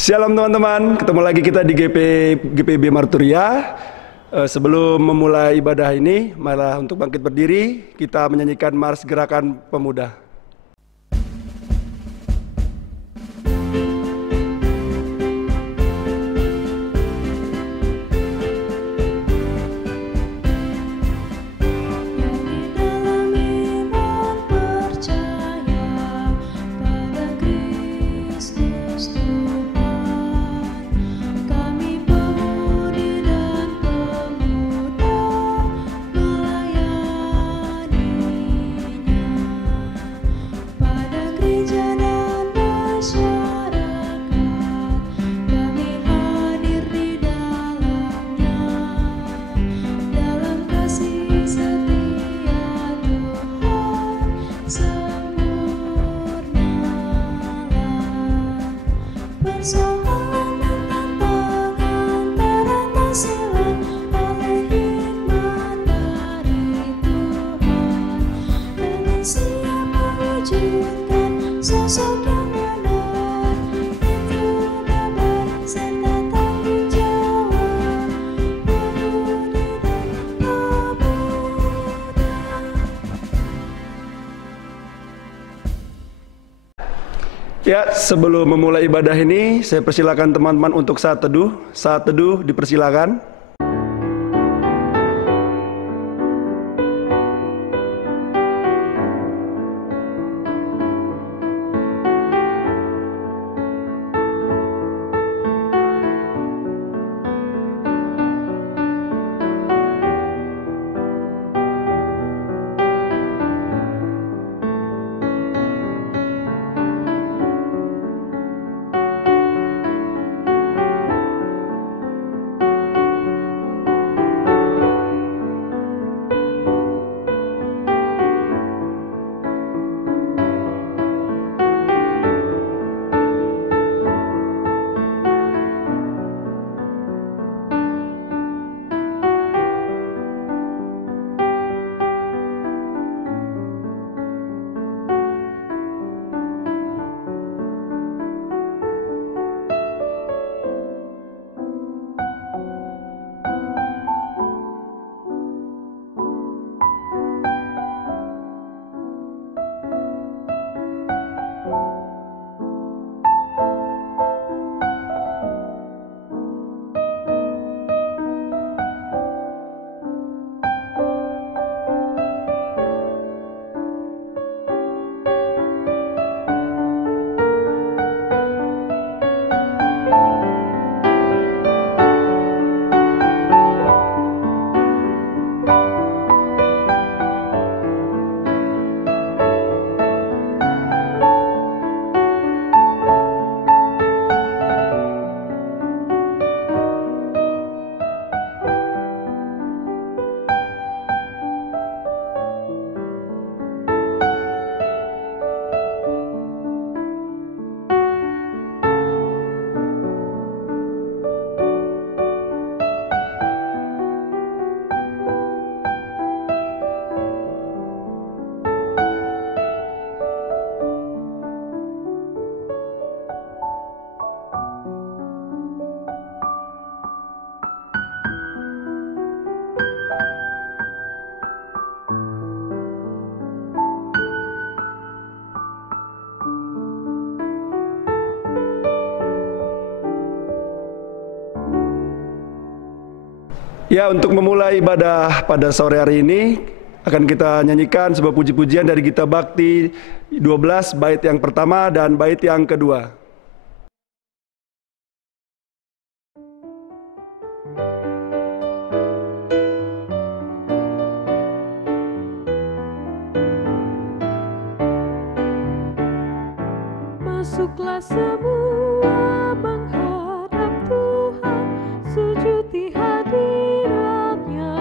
Shalom teman-teman, ketemu lagi kita di GPIB Marturia. Sebelum memulai ibadah ini, malah untuk bangkit berdiri, kita menyanyikan Mars Gerakan Pemuda. Ya, sebelum memulai ibadah ini, saya persilakan teman-teman untuk saat teduh. Saat teduh dipersilakan. Ya, untuk memulai ibadah pada sore hari ini akan kita nyanyikan sebuah puji-pujian dari Gita Bakti 12 bait yang pertama dan bait yang kedua. Masuklah semua menghadap Tuhan, sujud di hadirat-Nya.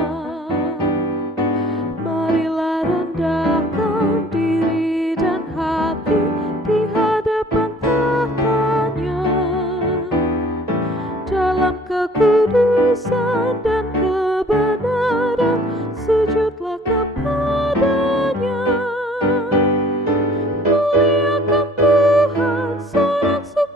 Marilah rendahkan diri dan hati di hadapan tahtanya. Dalam kekudusan dan kebenaran, sujudlah kepadanya. Muliakan Tuhan, sorak-sorai.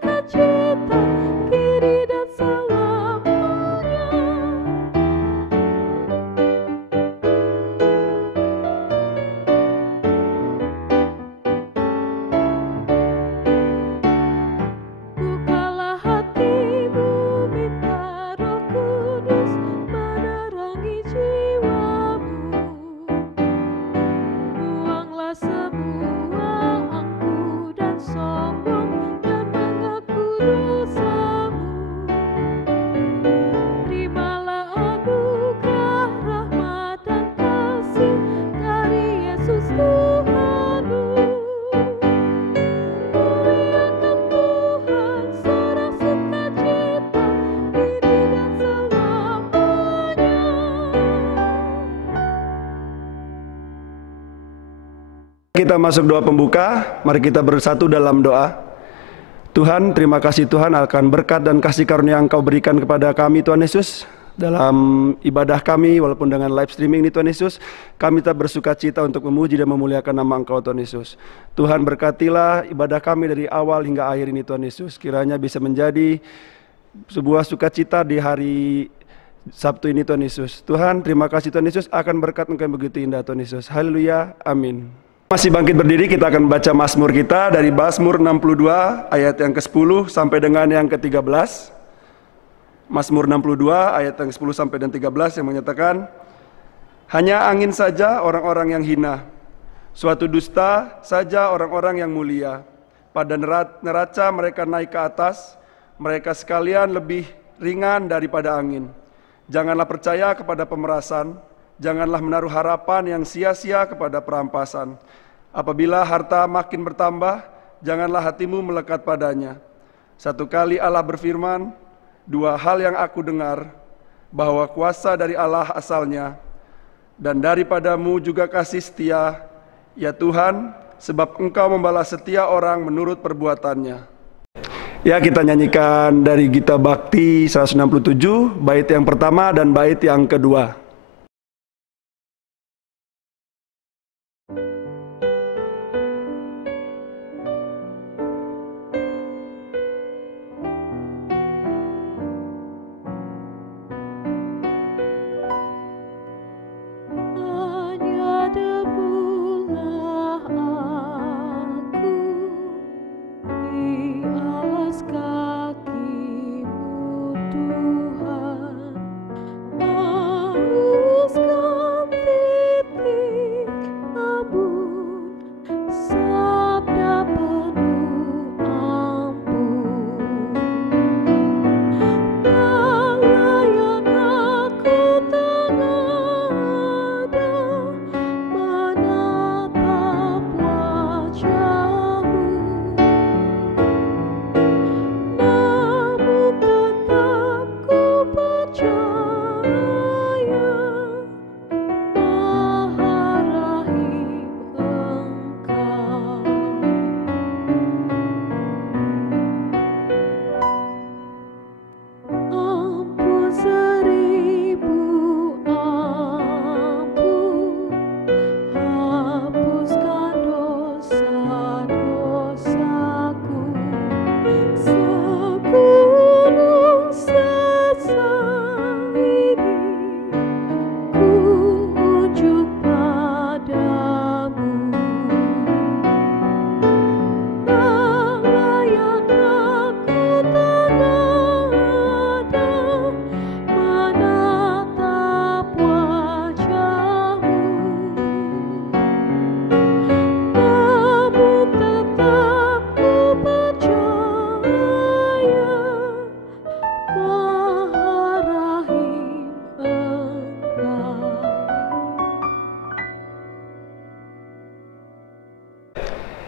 Kita masuk doa pembuka, mari kita bersatu dalam doa. Tuhan, terima kasih Tuhan akan berkat dan kasih karunia yang Engkau berikan kepada kami Tuhan Yesus. Dalam ibadah kami, walaupun dengan live streaming ini Tuhan Yesus, kami tetap bersuka cita untuk memuji dan memuliakan nama Engkau Tuhan Yesus. Tuhan berkatilah ibadah kami dari awal hingga akhir ini Tuhan Yesus. Kiranya bisa menjadi sebuah sukacita di hari Sabtu ini Tuhan Yesus. Tuhan, terima kasih Tuhan Yesus akan berkat Engkau yang begitu indah Tuhan Yesus. Haleluya, amin. Masih bangkit berdiri, kita akan baca Mazmur kita dari Mazmur 62 ayat yang ke-10 sampai dengan yang ke-13. Mazmur 62 ayat yang ke-10 sampai dan 13 yang menyatakan, hanya angin saja orang-orang yang hina, suatu dusta saja orang-orang yang mulia. Pada neraca mereka naik ke atas, mereka sekalian lebih ringan daripada angin. Janganlah percaya kepada pemerasan, janganlah menaruh harapan yang sia-sia kepada perampasan. Apabila harta makin bertambah, janganlah hatimu melekat padanya. Satu kali Allah berfirman, dua hal yang aku dengar, bahwa kuasa dari Allah asalnya, dan daripadamu juga kasih setia, ya Tuhan, sebab Engkau membalas setia orang menurut perbuatannya. Ya, kita nyanyikan dari Gita Bakti 167, bait yang pertama dan bait yang kedua.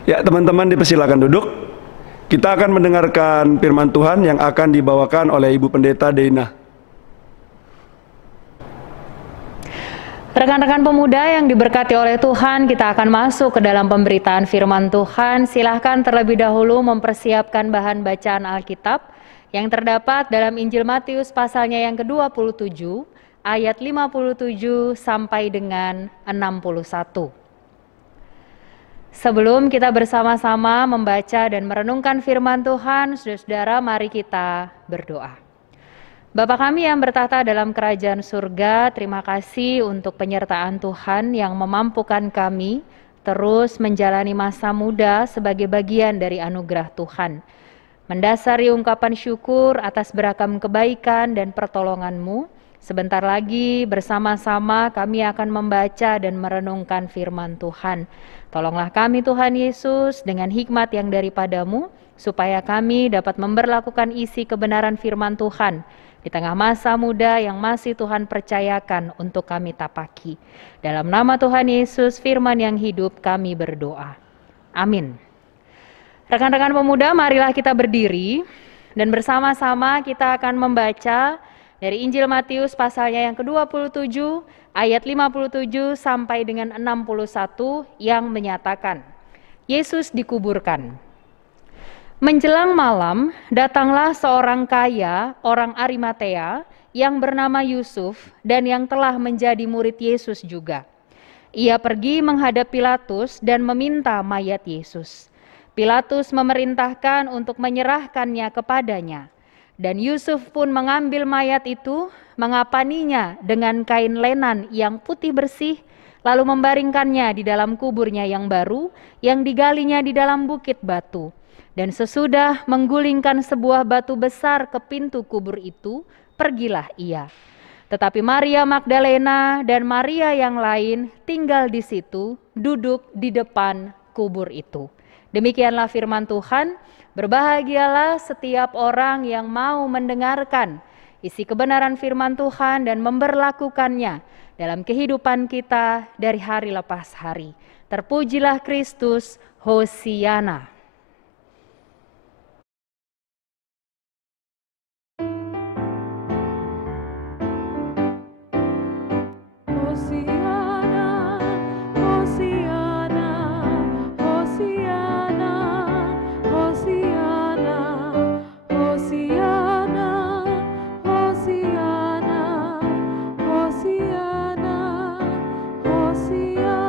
Ya, teman-teman dipersilakan duduk. Kita akan mendengarkan firman Tuhan yang akan dibawakan oleh Ibu Pendeta Deina. Rekan-rekan pemuda yang diberkati oleh Tuhan, kita akan masuk ke dalam pemberitaan firman Tuhan. Silahkan terlebih dahulu mempersiapkan bahan bacaan Alkitab yang terdapat dalam Injil Matius pasalnya yang ke-27, ayat 57 sampai dengan 61. Sebelum kita bersama-sama membaca dan merenungkan firman Tuhan, saudara-saudara, mari kita berdoa. Bapa kami yang bertahta dalam kerajaan surga, terima kasih untuk penyertaan Tuhan yang memampukan kami terus menjalani masa muda sebagai bagian dari anugerah Tuhan. Mendasari ungkapan syukur atas beragam kebaikan dan pertolongan-Mu, sebentar lagi bersama-sama kami akan membaca dan merenungkan firman Tuhan. Tolonglah kami Tuhan Yesus dengan hikmat yang daripada-Mu, supaya kami dapat memberlakukan isi kebenaran firman Tuhan di tengah masa muda yang masih Tuhan percayakan untuk kami tapaki. Dalam nama Tuhan Yesus, firman yang hidup, kami berdoa. Amin. Rekan-rekan pemuda, marilah kita berdiri dan bersama-sama kita akan membaca dari Injil Matius pasalnya yang ke-27 ayat 57 sampai dengan 61 yang menyatakan, Yesus dikuburkan. Menjelang malam, datanglah seorang kaya, orang Arimatea, yang bernama Yusuf dan yang telah menjadi murid Yesus juga. Ia pergi menghadap Pilatus dan meminta mayat Yesus. Pilatus memerintahkan untuk menyerahkannya kepadanya. Dan Yusuf pun mengambil mayat itu, mengapaninya dengan kain lenan yang putih bersih, lalu membaringkannya di dalam kuburnya yang baru, yang digalinya di dalam bukit batu. Dan sesudah menggulingkan sebuah batu besar ke pintu kubur itu, pergilah ia. Tetapi Maria Magdalena dan Maria yang lain tinggal di situ, duduk di depan kubur itu. Demikianlah firman Tuhan. Berbahagialah setiap orang yang mau mendengarkan isi kebenaran firman Tuhan dan memberlakukannya dalam kehidupan kita dari hari lepas hari. Terpujilah Kristus, Hosiana. Hosiana, Hosiana, Hosiana, Hosiana, Hosiana, Hosiana, Hosiana, Hosiana.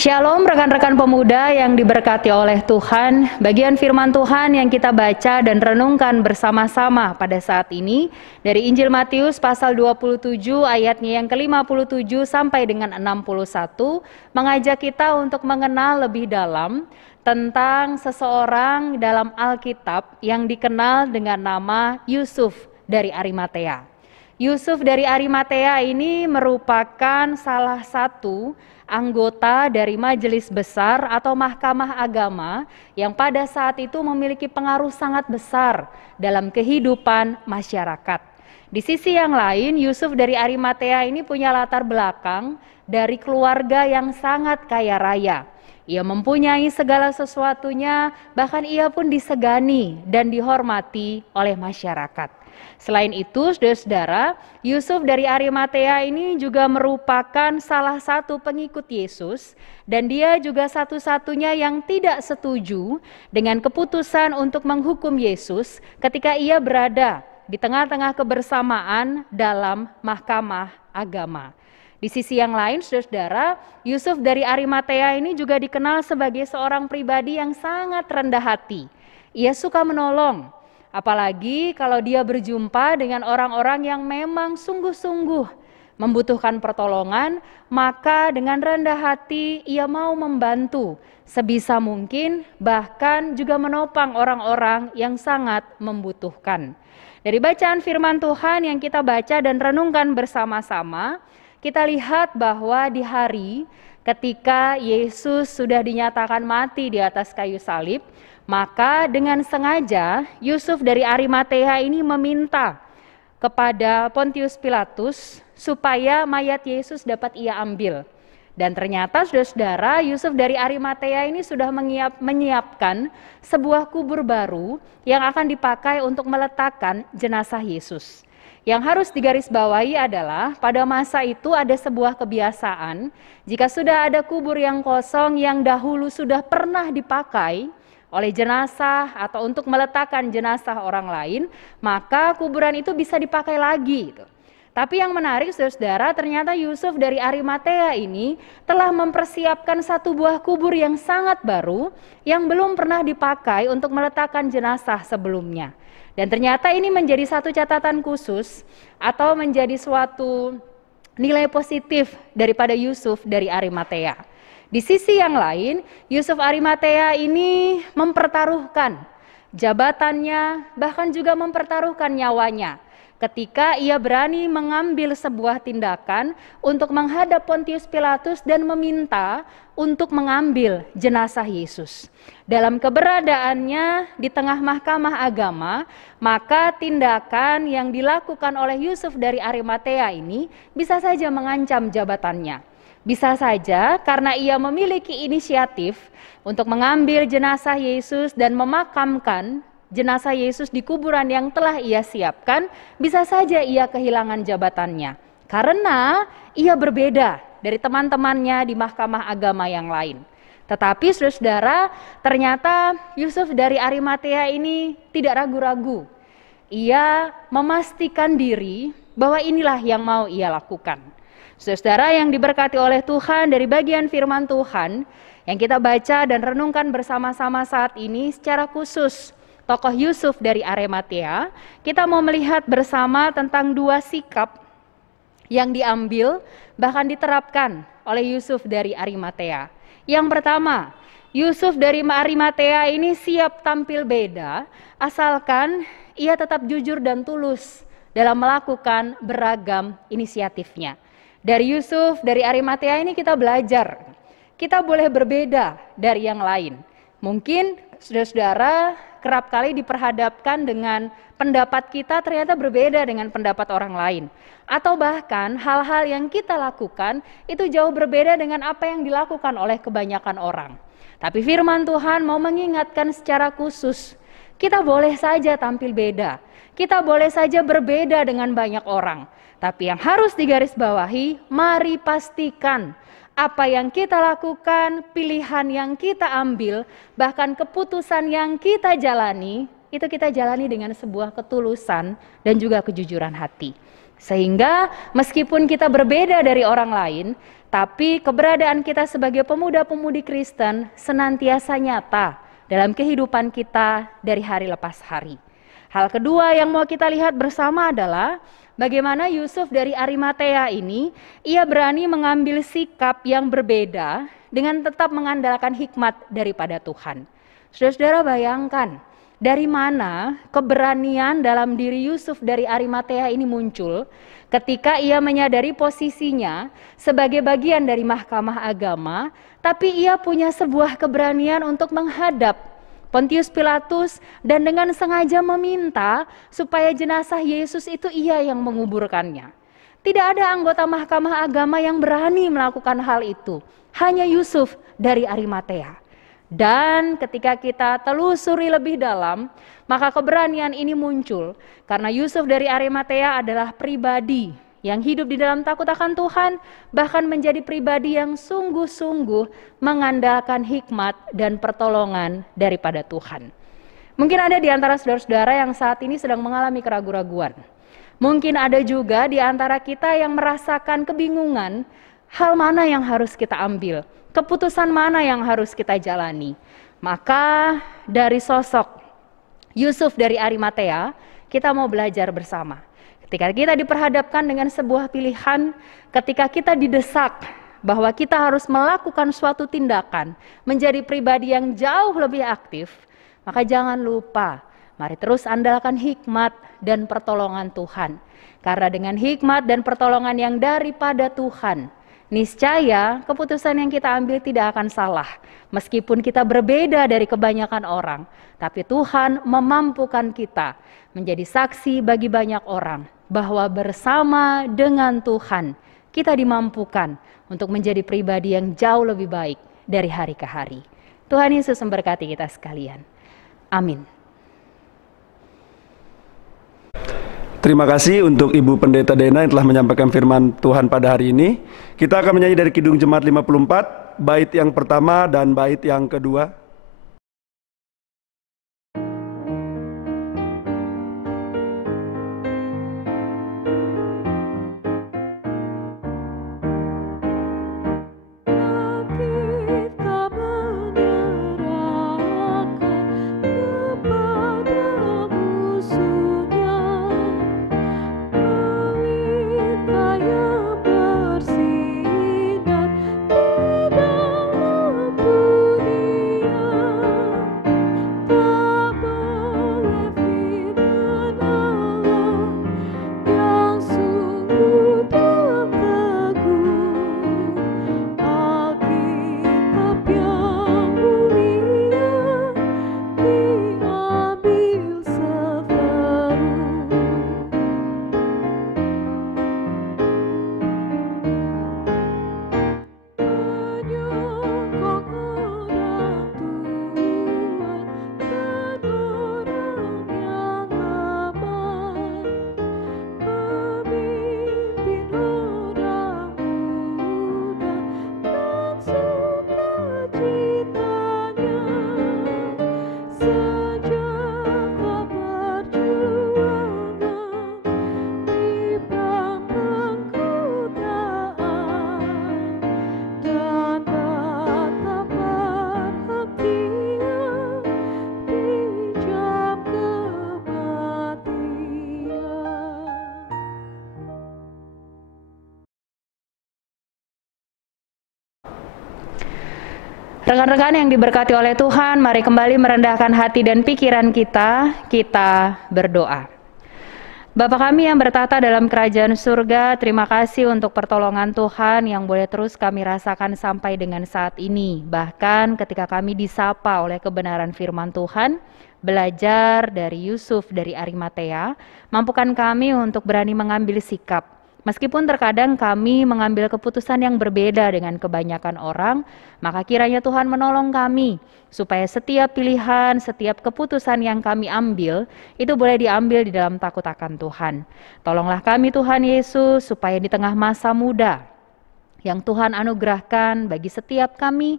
Shalom rekan-rekan pemuda yang diberkati oleh Tuhan. Bagian firman Tuhan yang kita baca dan renungkan bersama-sama pada saat ini dari Injil Matius pasal 27 ayatnya yang ke-57 sampai dengan 61 mengajak kita untuk mengenal lebih dalam tentang seseorang dalam Alkitab yang dikenal dengan nama Yusuf dari Arimatea. Yusuf dari Arimatea ini merupakan salah satu anggota dari majelis besar atau mahkamah agama yang pada saat itu memiliki pengaruh sangat besar dalam kehidupan masyarakat. Di sisi yang lain, Yusuf dari Arimatea ini punya latar belakang dari keluarga yang sangat kaya raya. Ia mempunyai segala sesuatunya, bahkan ia pun disegani dan dihormati oleh masyarakat. Selain itu, saudara-saudara, Yusuf dari Arimatea ini juga merupakan salah satu pengikut Yesus dan dia juga satu-satunya yang tidak setuju dengan keputusan untuk menghukum Yesus ketika ia berada di tengah-tengah kebersamaan dalam mahkamah agama. Di sisi yang lain, saudara-saudara, Yusuf dari Arimatea ini juga dikenal sebagai seorang pribadi yang sangat rendah hati. Ia suka menolong. Apalagi kalau dia berjumpa dengan orang-orang yang memang sungguh-sungguh membutuhkan pertolongan, maka dengan rendah hati ia mau membantu sebisa mungkin, bahkan juga menopang orang-orang yang sangat membutuhkan. Dari bacaan firman Tuhan yang kita baca dan renungkan bersama-sama, kita lihat bahwa di hari ketika Yesus sudah dinyatakan mati di atas kayu salib, maka dengan sengaja Yusuf dari Arimatea ini meminta kepada Pontius Pilatus supaya mayat Yesus dapat ia ambil. Dan ternyata saudara-saudara, Yusuf dari Arimatea ini sudah menyiapkan sebuah kubur baru yang akan dipakai untuk meletakkan jenazah Yesus. Yang harus digarisbawahi adalah pada masa itu ada sebuah kebiasaan, jika sudah ada kubur yang kosong yang dahulu sudah pernah dipakai oleh jenazah atau untuk meletakkan jenazah orang lain, maka kuburan itu bisa dipakai lagi. Tapi yang menarik saudara-saudara, ternyata Yusuf dari Arimatea ini telah mempersiapkan satu buah kubur yang sangat baru yang belum pernah dipakai untuk meletakkan jenazah sebelumnya. Dan ternyata ini menjadi satu catatan khusus atau menjadi suatu nilai positif daripada Yusuf dari Arimatea. Di sisi yang lain, Yusuf Arimatea ini mempertaruhkan jabatannya, bahkan juga mempertaruhkan nyawanya ketika ia berani mengambil sebuah tindakan untuk menghadap Pontius Pilatus dan meminta untuk mengambil jenazah Yesus. Dalam keberadaannya di tengah mahkamah agama, maka tindakan yang dilakukan oleh Yusuf dari Arimatea ini bisa saja mengancam jabatannya. Bisa saja karena ia memiliki inisiatif untuk mengambil jenazah Yesus dan memakamkan jenazah Yesus di kuburan yang telah ia siapkan, bisa saja ia kehilangan jabatannya. Karena ia berbeda dari teman-temannya di mahkamah agama yang lain. Tetapi saudara-saudara, ternyata Yusuf dari Arimatea ini tidak ragu-ragu. Ia memastikan diri bahwa inilah yang mau ia lakukan. Saudara yang diberkati oleh Tuhan, dari bagian firman Tuhan yang kita baca dan renungkan bersama-sama saat ini, secara khusus tokoh Yusuf dari Arimatea, kita mau melihat bersama tentang dua sikap yang diambil bahkan diterapkan oleh Yusuf dari Arimatea. Yang pertama, Yusuf dari Arimatea ini siap tampil beda asalkan ia tetap jujur dan tulus dalam melakukan beragam inisiatifnya. Dari Yusuf dari Arimatea ini kita belajar, kita boleh berbeda dari yang lain. Mungkin saudara-saudara kerap kali diperhadapkan dengan pendapat kita ternyata berbeda dengan pendapat orang lain. Atau bahkan hal-hal yang kita lakukan itu jauh berbeda dengan apa yang dilakukan oleh kebanyakan orang. Tapi firman Tuhan mau mengingatkan secara khusus, kita boleh saja tampil beda. Kita boleh saja berbeda dengan banyak orang. Tapi yang harus digarisbawahi, mari pastikan apa yang kita lakukan, pilihan yang kita ambil, bahkan keputusan yang kita jalani, itu kita jalani dengan sebuah ketulusan dan juga kejujuran hati. Sehingga meskipun kita berbeda dari orang lain, tapi keberadaan kita sebagai pemuda-pemudi Kristen senantiasa nyata dalam kehidupan kita dari hari lepas hari. Hal kedua yang mau kita lihat bersama adalah bagaimana Yusuf dari Arimatea ini, ia berani mengambil sikap yang berbeda dengan tetap mengandalkan hikmat daripada Tuhan. Saudara-saudara bayangkan, dari mana keberanian dalam diri Yusuf dari Arimatea ini muncul ketika ia menyadari posisinya sebagai bagian dari mahkamah agama, tapi ia punya sebuah keberanian untuk menghadap Pontius Pilatus dan dengan sengaja meminta supaya jenazah Yesus itu ia yang menguburkannya. Tidak ada anggota mahkamah agama yang berani melakukan hal itu, hanya Yusuf dari Arimatea. Dan ketika kita telusuri lebih dalam, maka keberanian ini muncul karena Yusuf dari Arimatea adalah pribadi yang hidup di dalam takut akan Tuhan, bahkan menjadi pribadi yang sungguh-sungguh mengandalkan hikmat dan pertolongan daripada Tuhan. Mungkin ada di antara saudara-saudara yang saat ini sedang mengalami keraguan-raguan. Mungkin ada juga di antara kita yang merasakan kebingungan, hal mana yang harus kita ambil, keputusan mana yang harus kita jalani. Maka dari sosok Yusuf dari Arimatea, kita mau belajar bersama. Ketika kita diperhadapkan dengan sebuah pilihan, ketika kita didesak bahwa kita harus melakukan suatu tindakan, menjadi pribadi yang jauh lebih aktif, maka jangan lupa, mari terus andalkan hikmat dan pertolongan Tuhan. Karena dengan hikmat dan pertolongan yang daripada Tuhan, niscaya keputusan yang kita ambil tidak akan salah. Meskipun kita berbeda dari kebanyakan orang, tapi Tuhan memampukan kita menjadi saksi bagi banyak orang bahwa bersama dengan Tuhan kita dimampukan untuk menjadi pribadi yang jauh lebih baik dari hari ke hari. Tuhan Yesus memberkati kita sekalian. Amin. Terima kasih untuk Ibu Pendeta Dena yang telah menyampaikan firman Tuhan pada hari ini. Kita akan menyanyi dari Kidung Jemaat 54, bait yang pertama dan bait yang kedua. Bersinar di dalam dunia. Rekan-rekan yang diberkati oleh Tuhan, mari kembali merendahkan hati dan pikiran kita berdoa. Bapa kami yang bertata dalam kerajaan surga, terima kasih untuk pertolongan Tuhan yang boleh terus kami rasakan sampai dengan saat ini. Bahkan ketika kami disapa oleh kebenaran firman Tuhan, belajar dari Yusuf dari Arimatea, mampukan kami untuk berani mengambil sikap. Meskipun terkadang kami mengambil keputusan yang berbeda dengan kebanyakan orang, maka kiranya Tuhan menolong kami supaya setiap pilihan, setiap keputusan yang kami ambil, itu boleh diambil di dalam takut akan Tuhan. Tolonglah kami Tuhan Yesus supaya di tengah masa muda yang Tuhan anugerahkan bagi setiap kami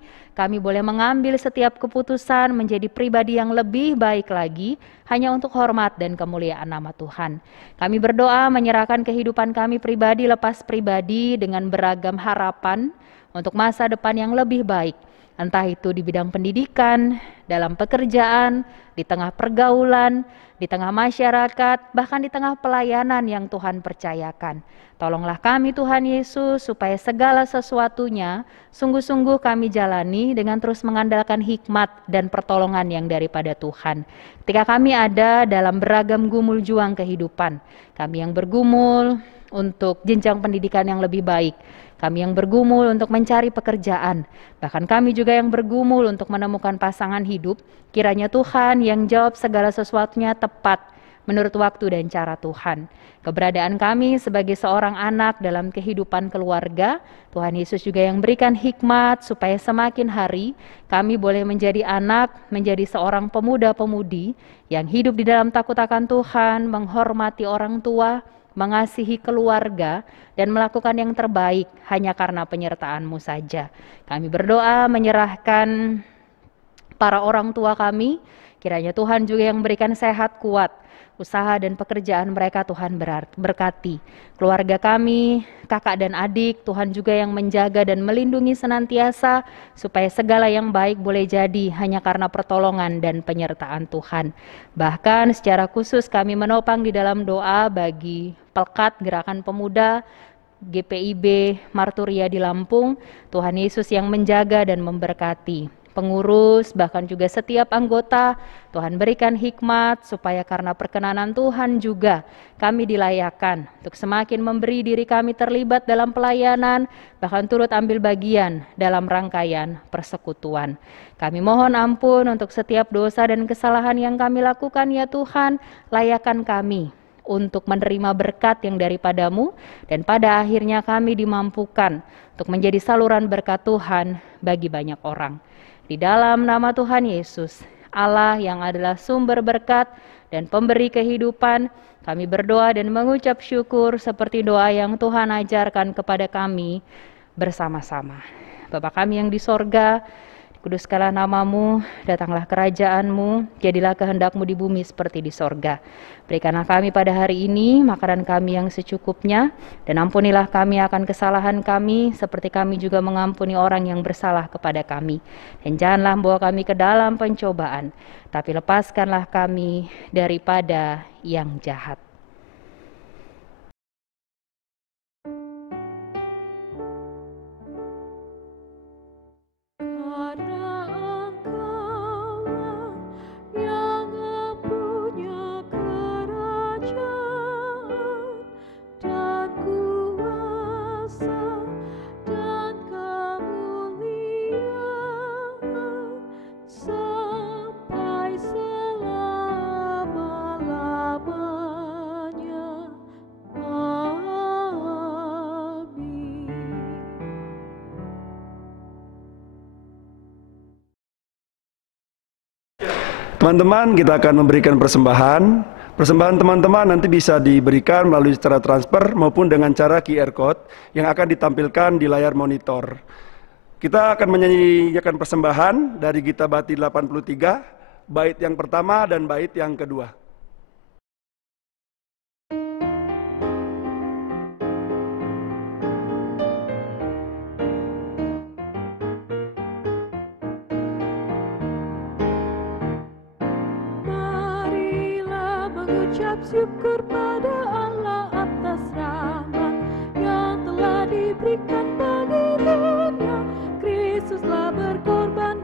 boleh mengambil setiap keputusan menjadi pribadi yang lebih baik lagi hanya untuk hormat dan kemuliaan nama Tuhan. Kami berdoa menyerahkan kehidupan kami pribadi lepas pribadi dengan beragam harapan untuk masa depan yang lebih baik. Entah itu di bidang pendidikan, dalam pekerjaan, di tengah pergaulan, di tengah masyarakat, bahkan di tengah pelayanan yang Tuhan percayakan. Tolonglah kami Tuhan Yesus supaya segala sesuatunya sungguh-sungguh kami jalani dengan terus mengandalkan hikmat dan pertolongan yang daripada Tuhan. Ketika kami ada dalam beragam gumul juang kehidupan, kami yang bergumul untuk jenjang pendidikan yang lebih baik, kami yang bergumul untuk mencari pekerjaan, bahkan kami juga yang bergumul untuk menemukan pasangan hidup, kiranya Tuhan yang jawab segala sesuatunya tepat menurut waktu dan cara Tuhan. Keberadaan kami sebagai seorang anak dalam kehidupan keluarga, Tuhan Yesus juga yang berikan hikmat supaya semakin hari kami boleh menjadi anak, menjadi seorang pemuda-pemudi yang hidup di dalam takut akan Tuhan, menghormati orang tua, mengasihi keluarga, dan melakukan yang terbaik hanya karena penyertaan-Mu saja. Kami berdoa menyerahkan para orang tua kami, kiranya Tuhan juga yang memberikan sehat kuat, usaha dan pekerjaan mereka Tuhan berkati. Keluarga kami, kakak dan adik, Tuhan juga yang menjaga dan melindungi senantiasa, supaya segala yang baik boleh jadi hanya karena pertolongan dan penyertaan Tuhan. Bahkan secara khusus kami menopang di dalam doa bagi Pelkat Gerakan Pemuda GPIB Marturia di Lampung, Tuhan Yesus yang menjaga dan memberkati. Pengurus, bahkan juga setiap anggota, Tuhan berikan hikmat supaya karena perkenanan Tuhan juga kami dilayakkan untuk semakin memberi diri kami terlibat dalam pelayanan, bahkan turut ambil bagian dalam rangkaian persekutuan. Kami mohon ampun untuk setiap dosa dan kesalahan yang kami lakukan ya Tuhan, layakkan kami untuk menerima berkat yang daripada-Mu, dan pada akhirnya kami dimampukan untuk menjadi saluran berkat Tuhan bagi banyak orang. Di dalam nama Tuhan Yesus, Allah yang adalah sumber berkat dan pemberi kehidupan, kami berdoa dan mengucap syukur seperti doa yang Tuhan ajarkan kepada kami bersama-sama. Bapa kami yang di sorga, kuduskanlah nama-Mu, datanglah kerajaan-Mu, jadilah kehendak-Mu di bumi seperti di sorga. Berikanlah kami pada hari ini makanan kami yang secukupnya, dan ampunilah kami akan kesalahan kami, seperti kami juga mengampuni orang yang bersalah kepada kami. Dan janganlah membawa kami ke dalam pencobaan, tapi lepaskanlah kami daripada yang jahat. Teman-teman, kita akan memberikan persembahan. Persembahan teman-teman nanti bisa diberikan melalui cara transfer maupun dengan cara QR Code yang akan ditampilkan di layar monitor. Kita akan menyanyikan persembahan dari Gita Bati 83, bait yang pertama dan bait yang kedua. Ucap syukur pada Allah atas rahmat yang telah diberikan bagi dunia. Kristuslah berkorban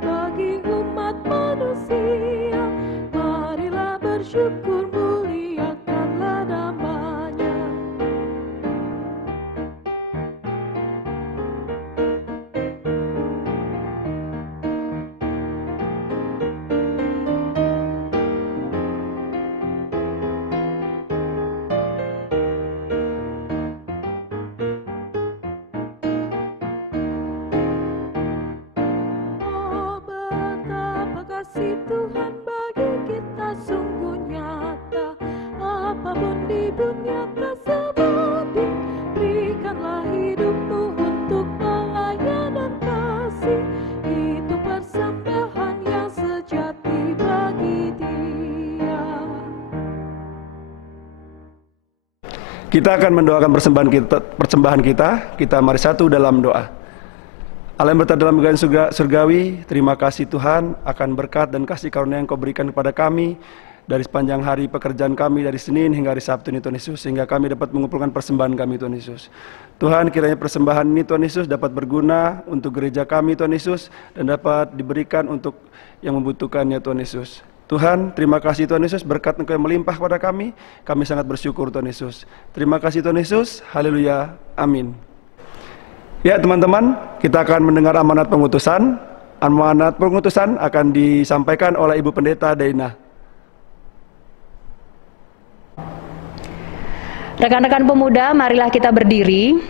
dunia tersebut, berikanlah hidupmu untuk melayani dan kasih. Itu persembahan yang sejati bagi Dia. Kita akan mendoakan persembahan kita. Kita mari satu dalam doa. Allah yang berada dalam kerajaan surgawi, terima kasih Tuhan akan berkat dan kasih karunia yang Kau berikan kepada kami dari sepanjang hari pekerjaan kami dari Senin hingga hari Sabtu ini Tuhan Yesus, sehingga kami dapat mengumpulkan persembahan kami Tuhan Yesus. Tuhan, kiranya persembahan ini Tuhan Yesus dapat berguna untuk gereja kami Tuhan Yesus dan dapat diberikan untuk yang membutuhkannya Tuhan Yesus. Tuhan, terima kasih Tuhan Yesus, berkat Engkau yang melimpah kepada kami sangat bersyukur Tuhan Yesus. Terima kasih Tuhan Yesus, haleluya, amin. Ya teman-teman, kita akan mendengar amanat pengutusan. Amanat pengutusan akan disampaikan oleh Ibu Pendeta Daina. Rekan-rekan pemuda, marilah kita berdiri.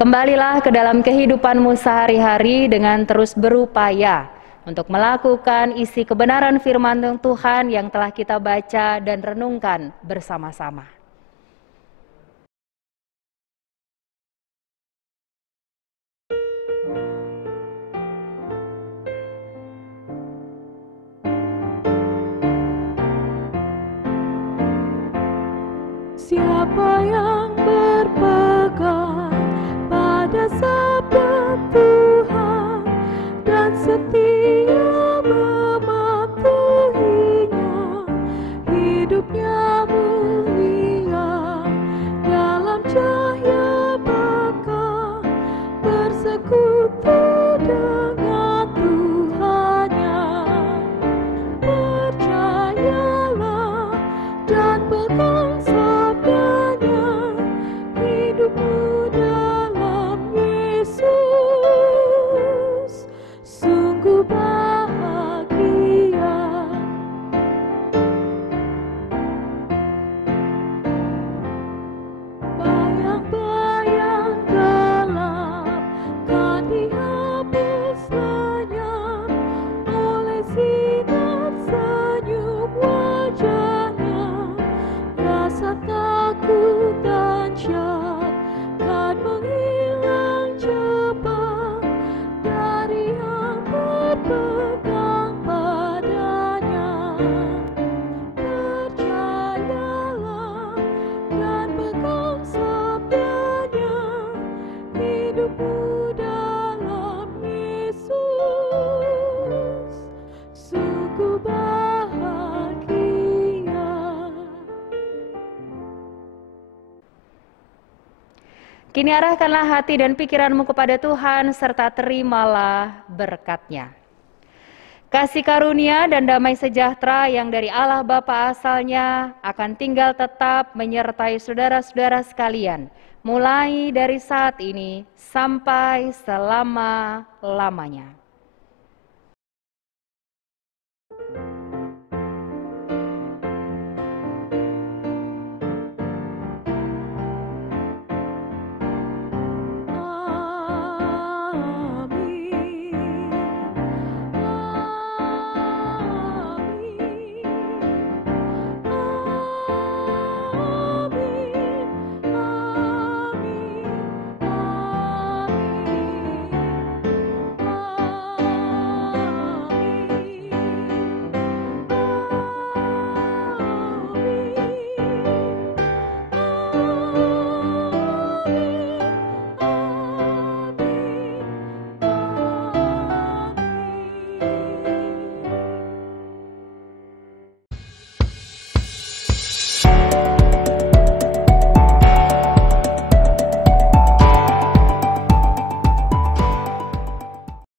Kembalilah ke dalam kehidupanmu sehari-hari dengan terus berupaya untuk melakukan isi kebenaran firman Tuhan yang telah kita baca dan renungkan bersama-sama. Siapa yang berpegang pada sabda Tuhan dan setia mematuhinya, hidupnya mulia dalam cahaya bakal bersekutu dengan Tuhannya. Percayalah dan pegang hidupmu dalam Yesus, sungguh bahagia. Bayang-bayang gelap kan dihapus lenyap oleh sinar senyum wajahnya. Rasa takut dan syak kan menghilang cepat dari yang berpegang padanya. Percayalah dan pegang sabdanya, hidupmu dalam Yesus, sungguh bahagia. Kini arahkanlah hati dan pikiranmu kepada Tuhan serta terimalah berkat-Nya. Kasih karunia dan damai sejahtera yang dari Allah Bapa asalnya akan tinggal tetap menyertai saudara-saudara sekalian, mulai dari saat ini sampai selama-lamanya.